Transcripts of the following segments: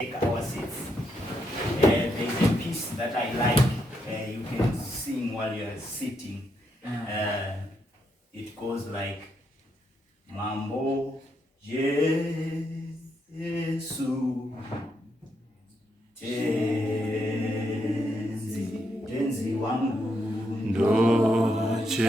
take our seats. There's a piece that I like. You can sing while you're sitting. It goes like Mambo Jesu Tenzi wangu Ndoche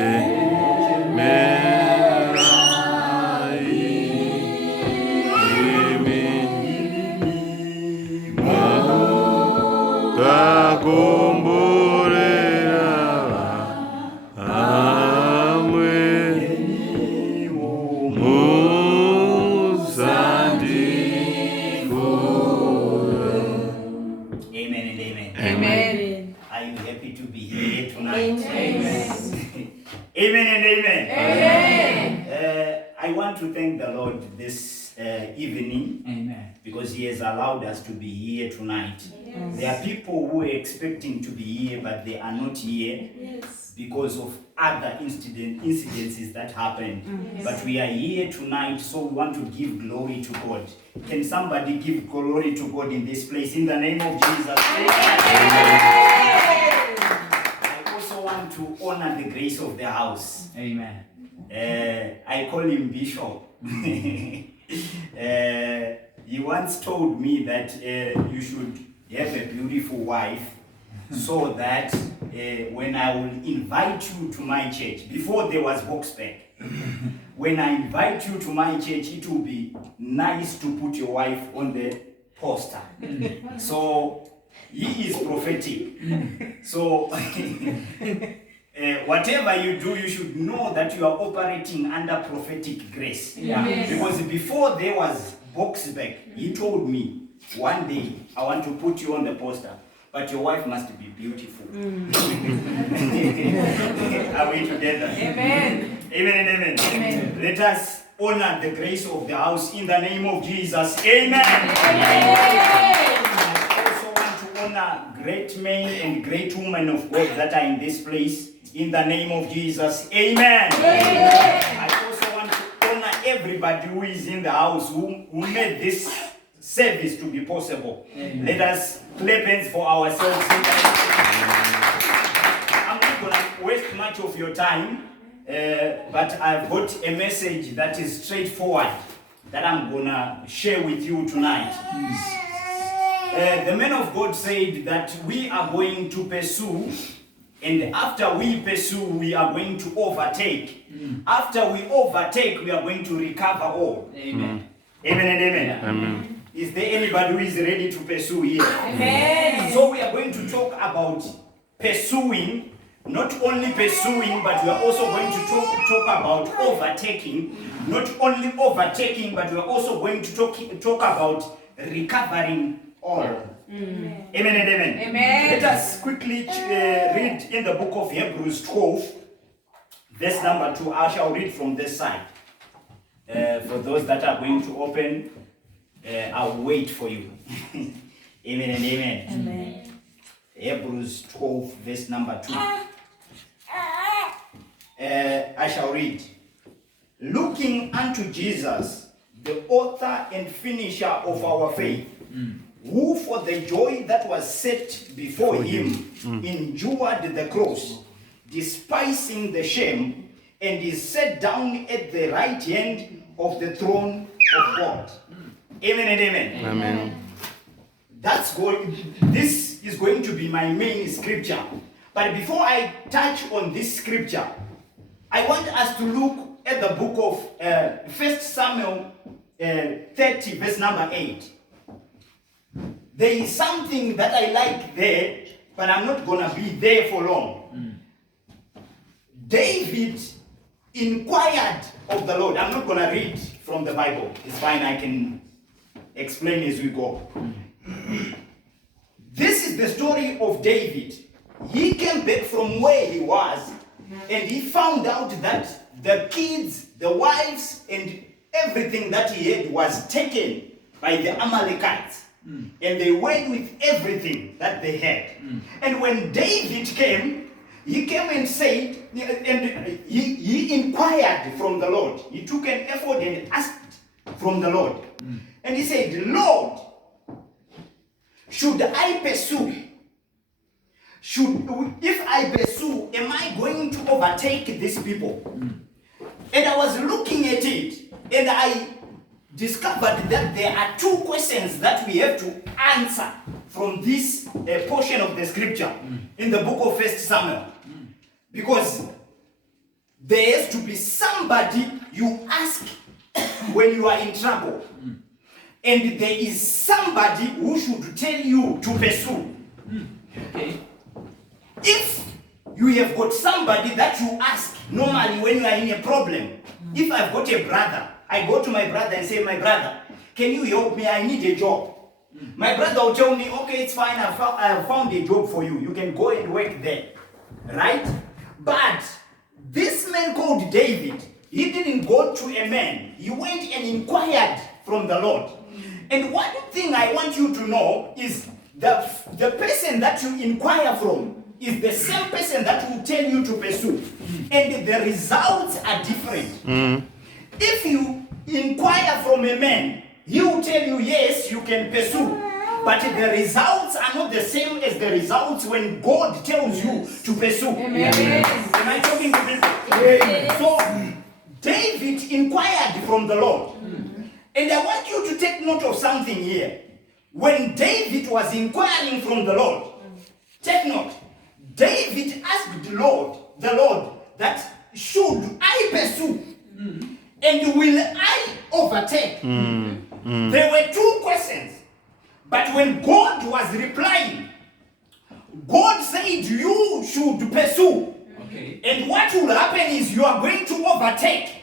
Amen. Are you happy to be here tonight? Amen. Amen and amen. Amen. I want to thank the Lord this evening. Amen. Because He has allowed us to be here tonight. Yes. There are people who are expecting to be here, but they are not here. Yes. Because of other incidences that happened. Yes. But we are here tonight, so we want to give glory to God. Can somebody give glory to God in this place in the name of Jesus? Amen. I also want to honor the grace of the house. Amen. I call him Bishop. He once told me that you should have a beautiful wife so that when I will invite you to my church, before there was Boxback, when I invite you to my church, it will be nice to put your wife on the poster. So he is prophetic. So whatever you do, you should know that you are operating under prophetic grace. Yeah. Yes. Because before there was Boxback, he told me, one day I want to put you on the poster, but your wife must be beautiful. Are we together? Amen. Amen and amen. Amen. Let us honor the grace of the house in the name of Jesus. Amen. Amen. I also want to honor great men and great women of God that are in this place in the name of Jesus. Amen. Amen. I also want to honor everybody who is in the house who made this service to be possible. Amen. Let us clap hands for ourselves. I'm not going to waste much of your time, but I've got a message that is straightforward that I'm going to share with you tonight. The man of God said that we are going to pursue, and after we pursue, we are going to overtake. After we overtake, we are going to recover all. Amen. Amen and amen. Amen. Is there anybody who is ready to pursue here? Amen. So we are going to talk about pursuing, not only pursuing, but we are also going to talk about overtaking. Not only overtaking, but we are also going to talk about recovering all. Amen. Amen and amen. Amen. Let us quickly read in the book of Hebrews 12, verse number 2. I shall read from this side. For those that are going to open, I'll wait for you. Amen and amen. Amen. Hebrews 12, verse number 2. I shall read. Looking unto Jesus, the author and finisher of our faith, who for the joy that was set before him endured the cross, despising the shame, and is set down at the right hand of the throne of God. Amen and amen. Amen. This is going to be my main scripture. But before I touch on this scripture, I want us to look at the book of 1 Samuel 30, verse number 8. There is something that I like there, but I'm not going to be there for long. David inquired of the Lord. I'm not going to read from the Bible. It's fine, I can explain as we go. This is the story of David. He came back from where he was, and he found out that the kids, the wives, and everything that he had was taken by the Amalekites. And they went with everything that they had. And when David came, he came and said, and he inquired from the Lord. He took an effort and asked from the Lord. And he said, Lord, Should I pursue? If I pursue, am I going to overtake these people? And I was looking at it, and I discovered that there are two questions that we have to answer from this portion of the scripture in the book of 1 Samuel. Because there has to be somebody you ask when you are in trouble. And there is somebody who should tell you to pursue. Okay. If you have got somebody that you ask normally when you are in a problem, if I've got a brother, I go to my brother and say, my brother, can you help me? I need a job. My brother will tell me, okay, it's fine, I have found a job for you. You can go and work there. Right? But this man called David, he didn't go to a man. He went and inquired from the Lord. And one thing I want you to know is the person that you inquire from is the same person that will tell you to pursue. And the results are different. If you inquire from a man, he will tell you, yes, you can pursue. But the results are not the same as the results when God tells you to pursue. Amen. Am I talking to people? So, David inquired from the Lord. And I want you to take note of something here. When David was inquiring from the Lord, take note. David asked the Lord, that should I pursue? And will I overtake? There were two questions. But when God was replying, God said you should pursue. Okay. And what will happen is you are going to overtake.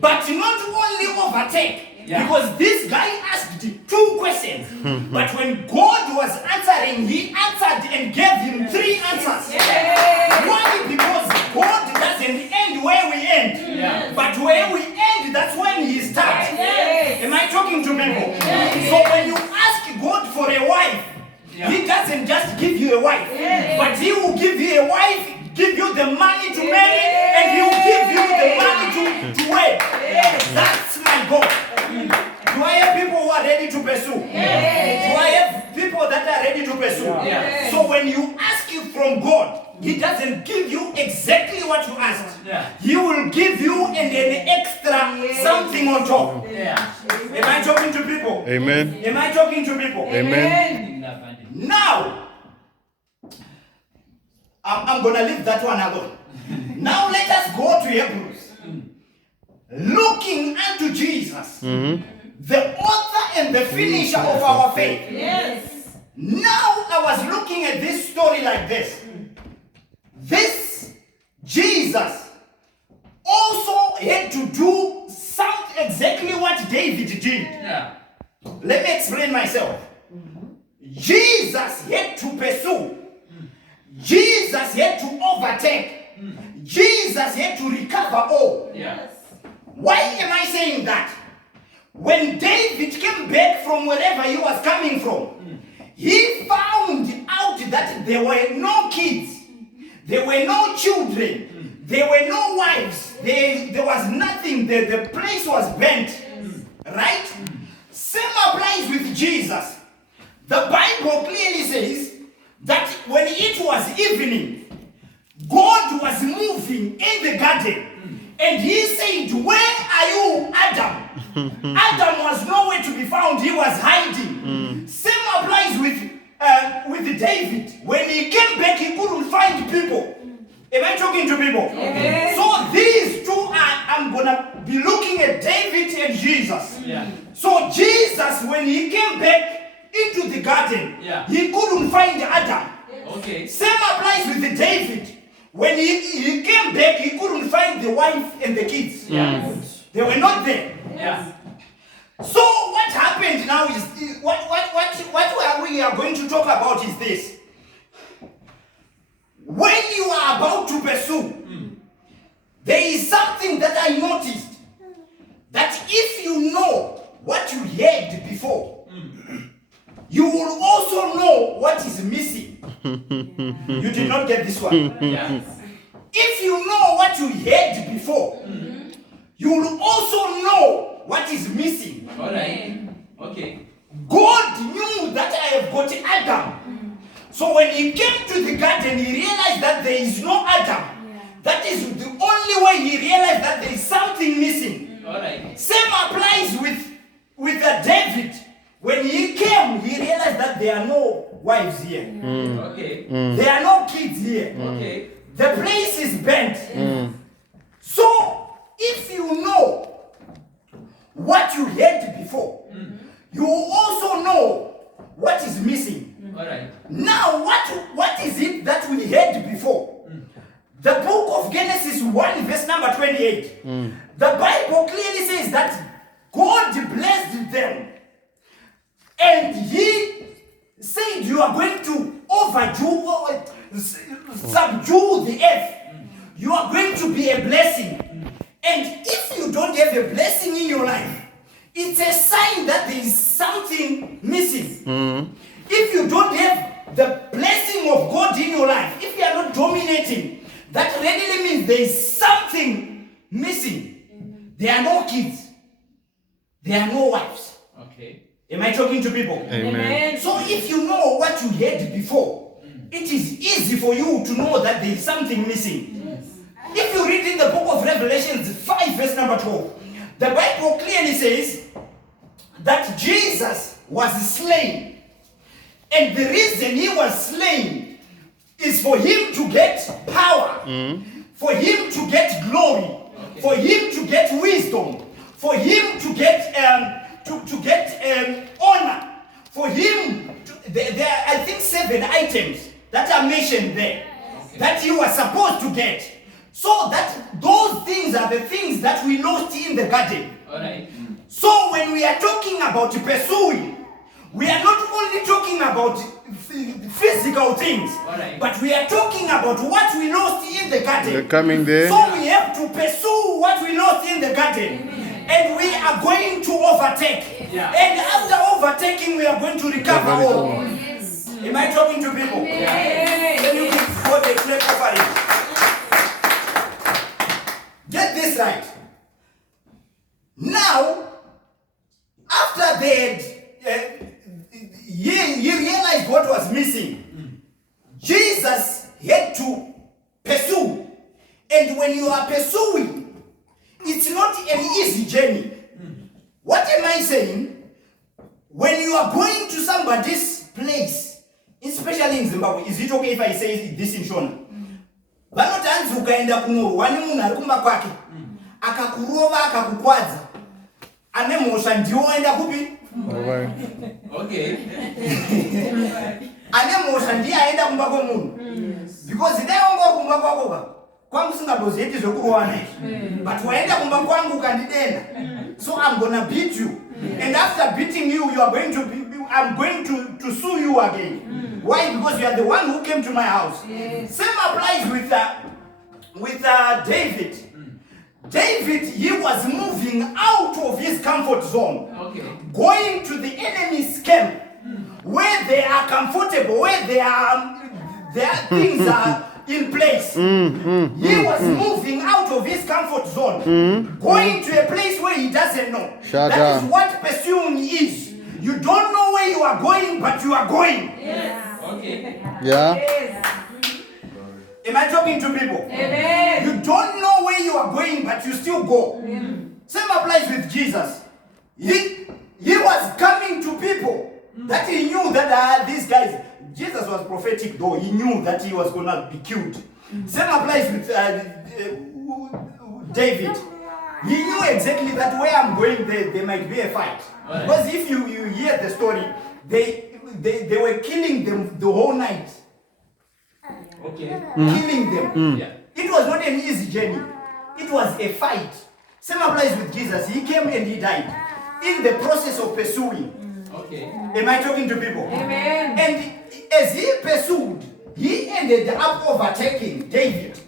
But not only overtake. Because this guy asked two questions. But when God was answering, he answered and gave him three answers. Why? Because God doesn't end where we end. But where we end, that's when he starts. Am I talking to people? So when you ask God for a wife, he doesn't just give you a wife. But he will give you a wife, give you the money to marry, and he will give you the money to wed. That's my God. Do I have people who are ready to pursue? Do I have people that are ready to pursue? So when you ask it from God, he doesn't give you exactly what you asked. He will give you an extra something on top. Am I talking to people? Amen. Am I talking to people? Amen. Now, I'm going to leave that one alone. Now let us go to Hebrews. Looking unto Jesus, the author and the finisher of our faith. Now I was looking at this story like this. This Jesus also had to do something exactly what David did. Let me explain myself. Jesus had to pursue. Jesus had to overtake. Jesus had to recover all. Why am I saying that? When David came back from wherever he was coming from, he found out that there were no kids, there were no children, there were no wives, there was nothing, the place was burnt. Right? Same applies with Jesus. The Bible clearly says that when it was evening, God was moving in the garden. And he said, where are you, Adam? Adam was nowhere to be found. He was hiding. Same applies with David. When he came back, he couldn't find people. Am I talking to people? So these two I'm going to be looking at David and Jesus. So Jesus, when he came back into the garden, he couldn't find Adam. Same applies with David. When he came back, he couldn't find the wife and the kids. They were not there. So what happened now is, what we are going to talk about is this. When you are about to pursue, there is something that I noticed. That if you know what you had before, you will also know what is missing. You did not get this one. If you know what you had before, you will also know what is missing. Alright. Okay. God knew that I have got Adam. So when he came to the garden, he realized that there is no Adam. That is the only way he realized that there is something missing. All right. Same applies with David. When he came, he realized that there are no wives here. Okay. There are no kids here. Okay. The place is bent. So, if you know what you had before, you also know what is missing. All right. Now, what is it that we had before? The book of Genesis 1, verse number 28. The Bible clearly says that God blessed them. And he said, you are going to subdue the earth. You are going to be a blessing. And if you don't have a blessing in your life, it's a sign that there is something missing. If you don't have the blessing of God in your life, if you are not dominating, that readily means there is something missing. There are no kids. There are no wives. Okay. Am I talking to people? Amen. So if you know what you had before, it is easy for you to know that there is something missing. If you read in the book of Revelation 5, verse number 12, the Bible clearly says that Jesus was slain. And the reason he was slain is for him to get power, for him to get glory, for him to get wisdom, for him to get honor, for him to, there are, I think, 7 items that are mentioned there that he was supposed to get. So that those things are the things that we lost in the garden. All right. So when we are talking about pursuing, we are not only talking about physical things, Right. but we are talking about what we lost in the garden. They're coming there. So we have to pursue what we lost in the garden. And we are going to overtake. Yeah. And after overtaking, we are going to recover all. Am I talking to people? Then you can go the clap offering. Get this right. Now, after that, he realized what was missing. Jesus had to pursue. And when you are pursuing, it's not an easy journey. What am I saying? When you are going to somebody's place, especially in Zimbabwe, is it okay if I say this in Shona? Vanotanzi ukaenda kunorwa nemunhu ari kumba kwake akakurova akakukwadza ane mhosva ndiwo aenda kupi? Okay. Ane mhosva ndiye aenda kumba kwemunhu because dai wangori kumba kwako kwangu singazoziiti zvekurowa naizvo but waenda kumba kwangu ukandidenda so I'm gonna beat you and after beating you you are going to I'm going to sue you again. Why? Because you are the one who came to my house. Same applies with David. David, he was moving out of his comfort zone, going to the enemy's camp, where they are comfortable, where their things are in place. He was moving out of his comfort zone, going to a place where he doesn't know. That is what pursuing is. You don't know where you are going, but you are going. Okay. Yeah. Am I talking to people? Amen. You don't know where you are going, but you still go. Same applies with Jesus. He was coming to people that he knew that these guys, Jesus was prophetic though, he knew that he was going to be killed. Same applies with David. He knew exactly that where I'm going, there might be a fight. Because if you hear the story, they were killing them the whole night. Okay. Killing them. Yeah. It was not an easy journey. It was a fight. Same applies with Jesus. He came and he died in the process of pursuing. Okay. Am I talking to people? Amen. And as he pursued, he ended up overtaking David.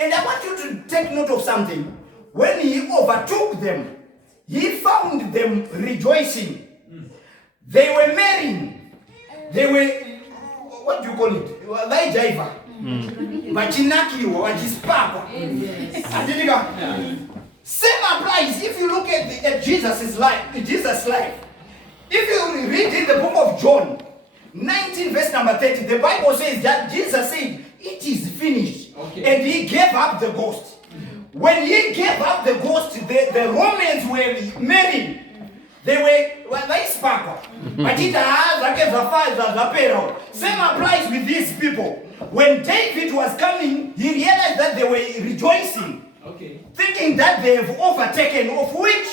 And I want you to take note of something. When he overtook them, he found them rejoicing. They were marrying. They were, what do you call it? Vaijiva. Vachinakiwa, vachispakwa. Same applies if you look at Jesus' life. If you read in the book of John 19 verse number 30, the Bible says that Jesus said, it is finished. Okay. And he gave up the ghost. When he gave up the ghost, the Romans were married. They were vaisipakwa. Vachita zvake zvafadza zvapera. Same applies with these people. When David was coming, he realized that they were rejoicing. Okay. Thinking that they have overtaken, of which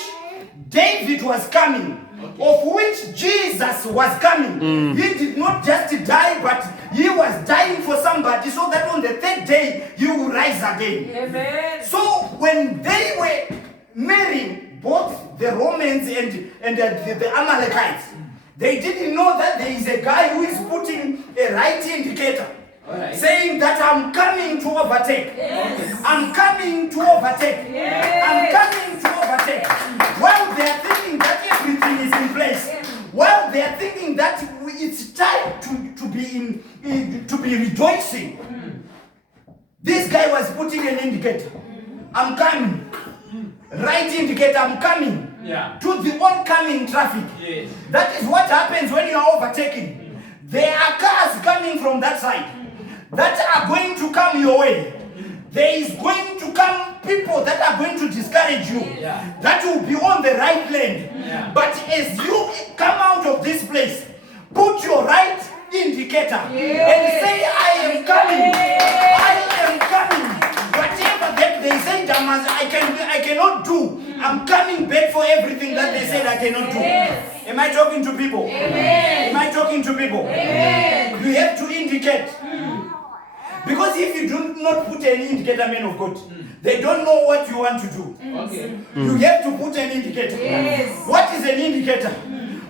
David was coming. Okay. Of which Jesus was coming. He did not just die, but he was dying for somebody so that on the third day he will rise again. Amen. So when they were marrying both the Romans and the Amalekites, they didn't know that there is a guy who is putting a right indicator. Alright. Saying that I'm coming to overtake. Yes. I'm coming to overtake. Yes. I'm coming to overtake. While they are thinking that everything is in place. While they are thinking that it's time to be rejoicing. This guy was putting an indicator. I'm coming. Right indicator, I'm coming. Yeah. To the oncoming traffic. Yes. That is what happens when you are overtaking. There are cars coming from that side that are going to come your way. There is going to come people that are going to discourage you. Yeah. That will be on the right lane. Yeah. But as you come out of this place, put your right indicator and say, I am coming. I am coming. Whatever that they said I cannot do, I'm coming back for everything that they said I cannot do. Yes. Am I talking to people? Amen. Am I talking to people? Amen. You have to indicate. Because if you do not put an indicator, man of God, they don't know what you want to do. Okay. You have to put an indicator. Yes. What is an indicator?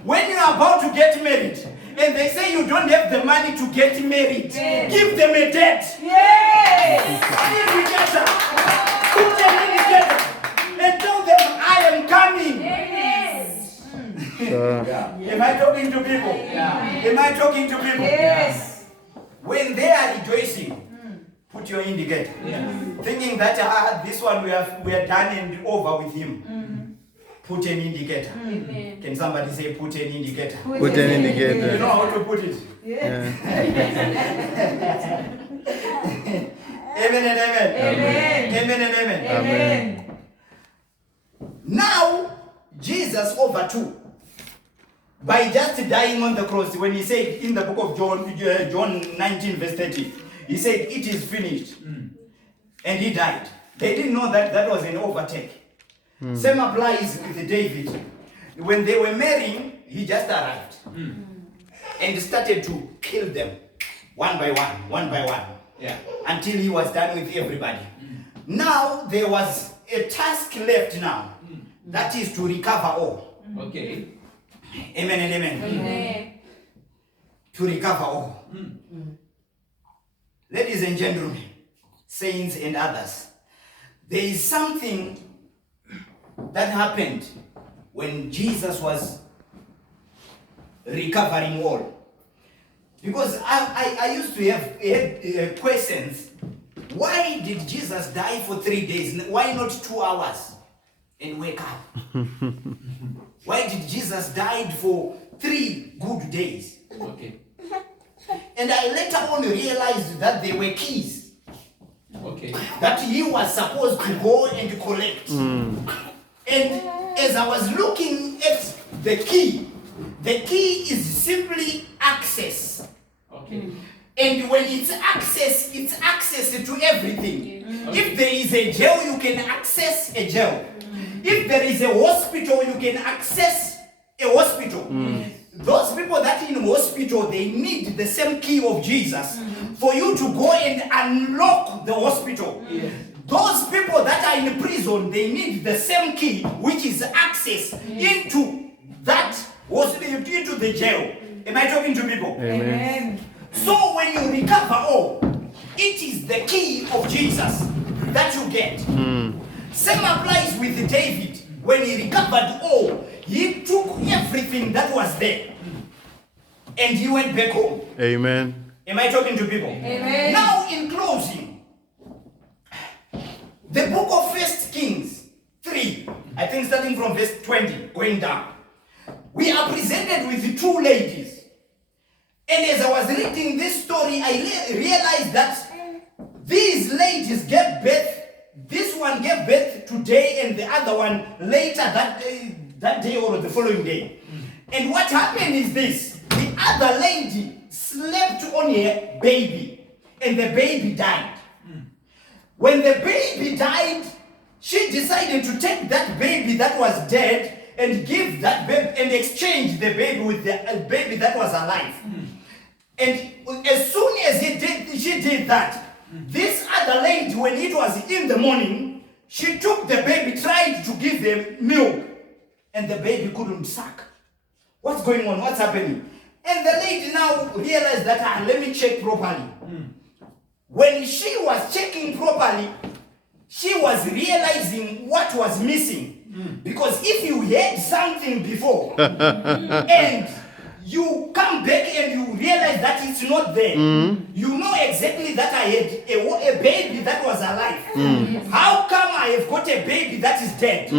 When you are about to get married, and they say you don't have the money to get married, Yes. give them a date. Yes. An indicator. Put an indicator. And tell them, I am coming. Yes. Am I talking to people? Yeah. Am I talking to people? Yes. When they are rejoicing, put your indicator. Yeah. Thinking that this one we are done and over with him. Put an indicator. Amen. Can somebody say put an indicator? Put an indicator. You know how to put it. Yeah. Amen and amen. Amen. Amen and amen. Amen. Now Jesus overtook by just dying on the cross. When he said in the book of John 19 verse 30, he said it is finished. And he died. They didn't know that that was an overtake. Same applies with David. When they were marrying, he just arrived and started to kill them one by one, Yeah. until he was done with everybody. Now there was a task left now, that is to recover all. Okay. Amen and amen. Amen. To recover all. Ladies and gentlemen, saints and others, there is something that happened when Jesus was recovering all. Because I used to have questions. Why did Jesus die for 3 days? Why not 2 hours and wake up? Why did Jesus die for 3 good days? Okay. And I later on realized that they were keys Okay. that he was supposed to go and collect. And as I was looking at the key is simply access. Okay. And when it's access to everything. If there is a jail, you can access a jail. If there is a hospital, you can access a hospital. Those people that are in hospital, they need the same key of Jesus for you to go and unlock the hospital. Yes. Those people that are in prison, they need the same key, which is access into that hospital, into the jail. Am I talking to people? Amen. So when you recover all, it is the key of Jesus that you get. Same applies with David. When he recovered all, he took everything that was there and he went back home. Amen. Am I talking to people? Amen. Now in closing, the book of 1 Kings 3, I think starting from verse 20, going down. we are presented with two ladies. And as I was reading this story, I realized that these ladies gave birth. This one gave birth today and the other one later that day or the following day. And what happened is this. The other lady slept on her baby and the baby died. When the baby died, she decided to take that baby that was dead and give that baby and exchange the baby with the baby that was alive. And as soon as she did that, this other lady, when it was in the morning, she took the baby, tried to give them milk, and the baby couldn't suck. What's going on? What's happening? And the lady now realized that, let me check properly. When she was checking properly, she was realizing what was missing. Because if you had something before, and you come back and you realize that it's not there. You know exactly that I had a baby that was alive. How come I have got a baby that is dead?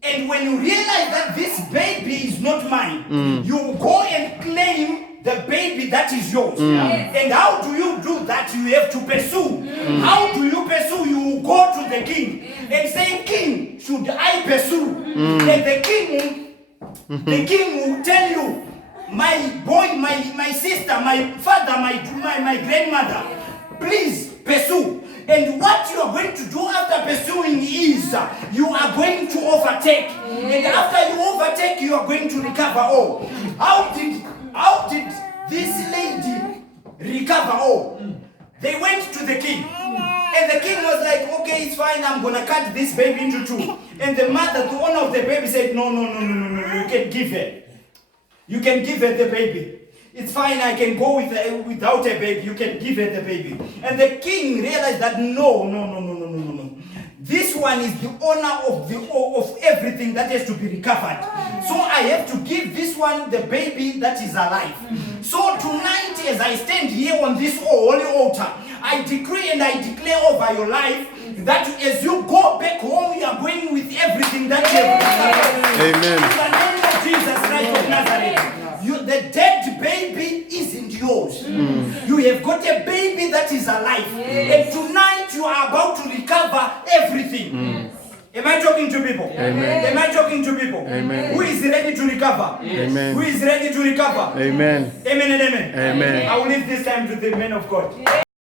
And when you realize that this baby is not mine, you go and claim the baby that is yours. And how do you do that? You have to pursue. How do you pursue? You go to the king and say, King, should I pursue? And the king will tell you, my boy, my sister, my father, my grandmother, please pursue. And what you are going to do after pursuing is you are going to overtake. And after you overtake, you are going to recover all. How did this lady recover all? They went to the king. And the king was like, okay, it's fine, I'm going to cut this baby into two. And the mother, the owner of the baby said, no, you can give her. You can give her the baby. It's fine, I can go without a baby. You can give her the baby. And the king realized that no. This one is the owner of everything that has to be recovered. So I have to give this one the baby that is alive. So tonight, as I stand here on this holy altar, I decree and I declare over your life that as you go back home, you are going with everything that you have recovered. Amen. In the name of Jesus Christ of Nazareth. The dead baby isn't yours. You have got a baby that is alive. And tonight you are about to recover everything. Am I talking to people? Amen. Am I talking to people? Amen. Who is ready to recover? Amen. Who is ready to recover? Amen. Amen and amen. Amen. I will leave this time to the men of God.